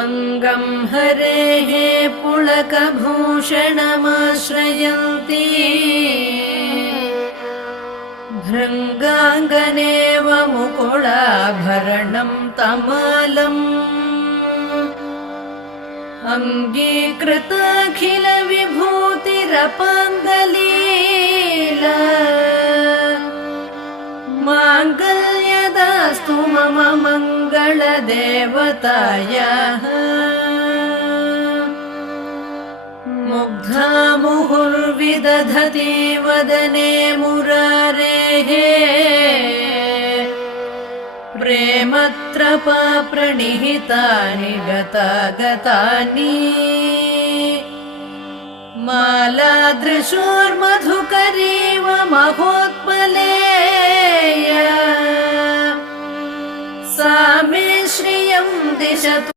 अङ्गं हरेः पुलकभूषणमाश्रयन्ती भृङ्गाङ्गनेव मुकुलाभरणं तमालम् अङ्गीकृताखिलविभूतिरपाङ्गलीला माङ्गल्यदास्तु मम मङ्गलदेवतायाः मुग्धा मुहुर्विदधति वदने मुरारेः प्रेमत्रपा प्रणिहितानि गतागतानि मालादृशोर्मधुकरीव महोत्पलेया सा मे श्रियं दिशतु